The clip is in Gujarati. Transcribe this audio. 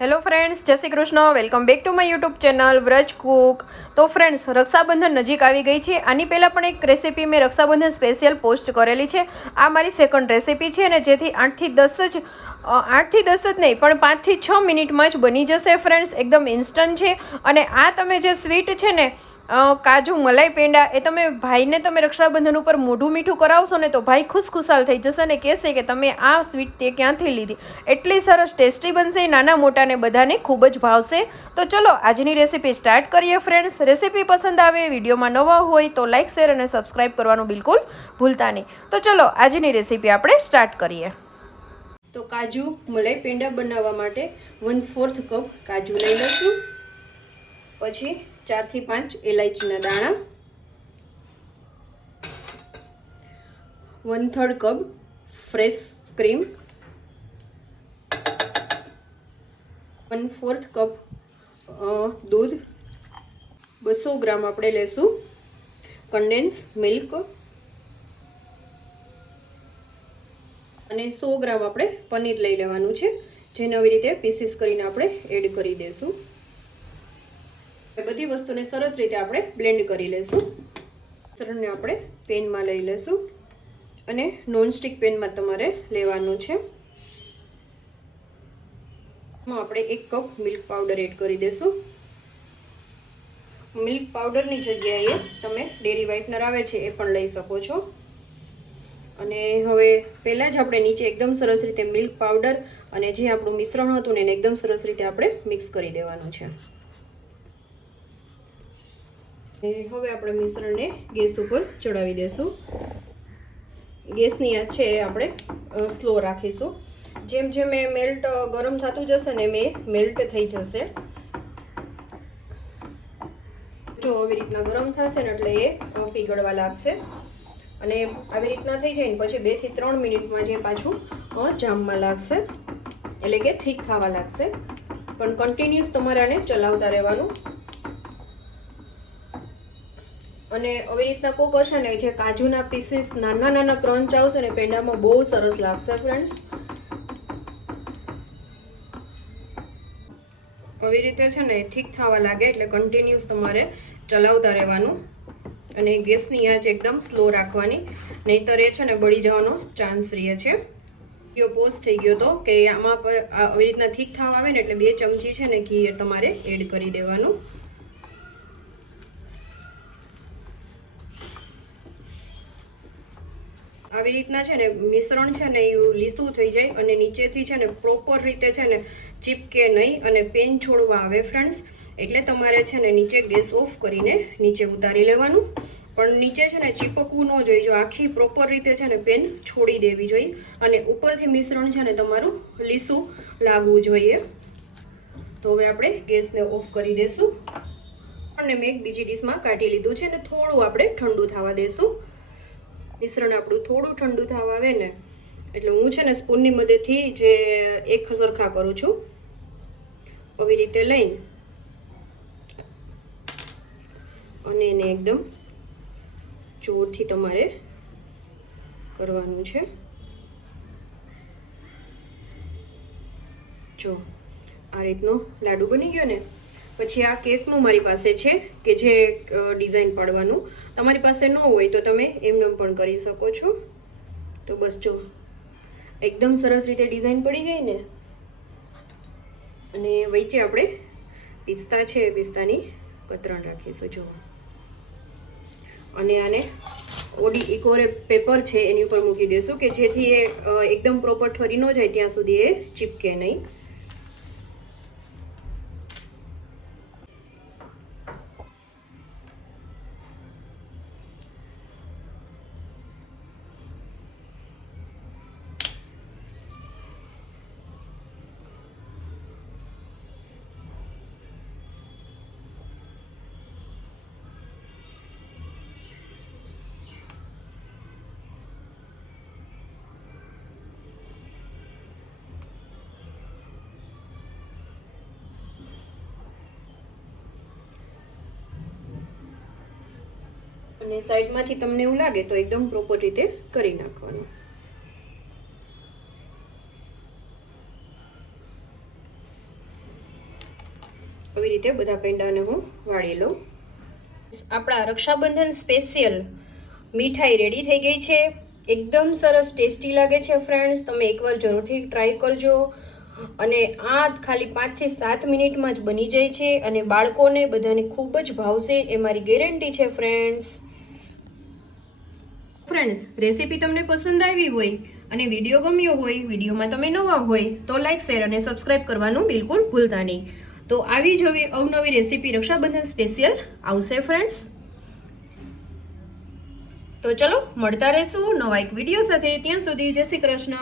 હેલો ફ્રેન્ડ્સ જય Shri Krishna. Welcome back to my YouTube channel Vraj cook તો ફ્રેન્ડ્સ રક્ષાબંધન નજીક આવી ગઈ છે. આની પહેલાં પણ એક રેસીપી મેં રક્ષાબંધન સ્પેશિયલ પોસ્ટ કરેલી છે. આ મારી સેકન્ડ રેસીપી છે અને જેથી આઠથી દસ જ આઠથી દસ જ નહીં, પણ પાંચથી છ મિનિટમાં જ બની જશે ફ્રેન્ડ્સ એકદમ ઇન્સ્ટન્ટ છે. અને આ તમે જે સ્વીટ છે ને કાજુ, મલાઈ, પેંડા એ તમે ભાઈને તમે રક્ષાબંધન ઉપર મોઢું મીઠું કરાવશો ને તો ભાઈ ખુશખુશાલ થઈ જશે ને કહેશે કે તમે આ સ્વીટ તે ક્યાંથી લીધી? એટલી સરસ ટેસ્ટી બનશે, નાના મોટાને બધાને ખૂબ જ ભાવશે. તો ચલો, આજની રેસીપી સ્ટાર્ટ કરીએ ફ્રેન્ડ્સ રેસીપી પસંદ આવે, વિડીયોમાં નવા હોય તો લાઇક શેર અને સબસ્ક્રાઈબ કરવાનું બિલકુલ ભૂલતા નહીં. તો ચલો, આજની રેસીપી આપણે સ્ટાર્ટ કરીએ. તો કાજુ, મલાઈ, પેંડા બનાવવા માટે વન ફોર્થ કપ કાજુ લઈ લઈશું. પછી ચારથી પાંચ એલાયચીના દાણા. One third cup fresh cream. One fourth cup દૂધ. બસો ગ્રામ આપણે લેશું કન્ડેન્સ મિલ્ક. અને સો ગ્રામ આપણે પનીર લઈ લેવાનું છે, જેને આવી રીતે પીસીસ કરીને આપણે એડ કરી દઈશું બધી વસ્તુને સરસ રીતે આપણે બ્લેન્ડ કરી લેશું સરળને આપણે પેનમાં લઈ લેશું અને નોનસ્ટિક પેનમાં તમારે લેવાનું છે. આપણે એક કપ મિલ્ક પાવડર એડ કરી દેશું મિલ્ક પાવડરની જગ્યાએ તમે ડેરી વ્હાઇટનર આવે છે એ પણ લઈ શકો છો. અને હવે પહેલાં જ આપણે નીચે એકદમ સરસ રીતે મિલ્ક પાવડર અને જે આપણું મિશ્રણ હતું ને એને એકદમ સરસ રીતે આપણે મિક્સ કરી દેવાનું છે. હવે આપણે મિશ્રણને ગેસ ઉપર ચડાવી દેશું. ગેસની આંચ છે આપણે સ્લો રાખીશું. જેમ જેમ એ મેલ્ટ ગરમ થતું જશે ને એ મેલ્ટ થઈ જશે. જો આવી રીતના ગરમ થશે ને એટલે એ પીગળવા લાગશે. અને આવી રીતના થઈ જાય ને પછી બેથી ત્રણ મિનિટમાં જે પાછું જામમાં લાગશે. એટલે કે થીક થવા લાગશે. પણ કન્ટિન્યુઅસ તમારે આને ચલાવતા રહેવાનું. અને આવી રીતના કોક હશે ને જે કાજુના પીસીસ નાના નાના ક્રંચ આવશે ને પેંડામાં બહુ સરસ લાગશે ફ્રેન્ડ્સ આવી રીતે છે ને થીક થવા લાગે એટલે કન્ટિન્યુઅસ તમારે ચલાવતા રહેવાનું. અને ગેસની આંચ એકદમ સ્લો રાખવાની. નહીતર એ છે ને બળી જવાનો ચાન્સ રહે છે. ઘીઓ પોઝ થઈ ગયો તો કે આમાં આવી રીતના ઠીક થવા આવે ને એટલે બે ચમચી છે ને ઘી તમારે એડ કરી દેવાનું. આવી રીતના છે ને મિશ્રણ છે ને એ લીસું થઈ જાય અને નીચેથી છે ને પ્રોપર રીતે છે ને ચીપકે નહીં અને પેન છોડવા આવે ફ્રેન્ડ્સ એટલે તમારે છે ને નીચે ગેસ ઓફ કરીને નીચે ઉતારી લેવાનું. પણ નીચે છે ને ચીપકવું ન જોઈએ. જો આખી પ્રોપર રીતે છે ને પેન છોડી દેવી જોઈએ અને ઉપરથી મિશ્રણ છે ને તમારું લીસું લાગવું જોઈએ. તો હવે આપણે ગેસને ઓફ કરી દઈશું અને મેં એક બીજી ડીશમાં કાઢી લીધું છે અને થોડું આપણે ઠંડુ થવા દઈશું મિશ્રણ આપણું થોડું ઠંડુ થવા આવે ને, એટલે હું છે ને સ્પૂનની મદદથી જે એક સરખા કરું છું, આવી રીતે લઈને. અને એને એકદમ જોરથી તમારે કરવાનું છે. જો, આ રીતનો લાડુ બની ગયો ને. પછી આ કેકનું મારી પાસે છે, કે જે ડિઝાઇન પાડવાનું. તમારી પાસે ન હોય તો તમે એમને પણ કરી શકો છો. તો બસ જો, એકદમ સરસ રીતે ડિઝાઇન પડી ગઈ ને. અને વચ્ચે આપણે પિસ્તા છે, પિસ્તાની કતરણ રાખીશું જો અને આને ઓડી ઇકોરે પેપર છે, એની ઉપર મૂકી દઈશું કે જેથી એ એકદમ પ્રોપર ઠરી ન જાય, ત્યાં સુધી એ ચીપકે નહીં. અને સાઈડમાંથી તમને એવું લાગે તો એકદમ પ્રોપર રીતે કરી નાખવાનું. આવી રીતે બધા પેંડાને હું વાળી લઉં. આપણા રક્ષાબંધન સ્પેશિયલ મીઠાઈ રેડી થઈ ગઈ છે. એકદમ સરસ ટેસ્ટી લાગે છે ફ્રેન્ડ્સ તમે એકવાર જરૂરથી ટ્રાય કરજો. અને આ ખાલી પાંચથી સાત મિનિટમાં જ બની જાય છે અને બાળકોને બધાને ખૂબ જ ભાવશે. એ મારી ગેરંટી છે ફ્રેન્ડ્સ ફ્રેન્ડ્સ રેસીપી તમને પસંદ આવી હોય અને વીડિયો ગમ્યો હોય, વિડીયોમાં તમે નવા હોય, તો લાઈક શેર અને સબસ્ક્રાઇબ કરવાનું બિલકુલ ભૂલતા નહીં. તો આવી જ હવે અવનવી રેસીપી રક્ષાબંધન સ્પેશિયલ આવશે ફ્રેન્ડ્સ તો ચલો, મળતા રહેશું નવા એક વીડિયો સાથે. ત્યાં સુધી જય શ્રી કૃષ્ણ.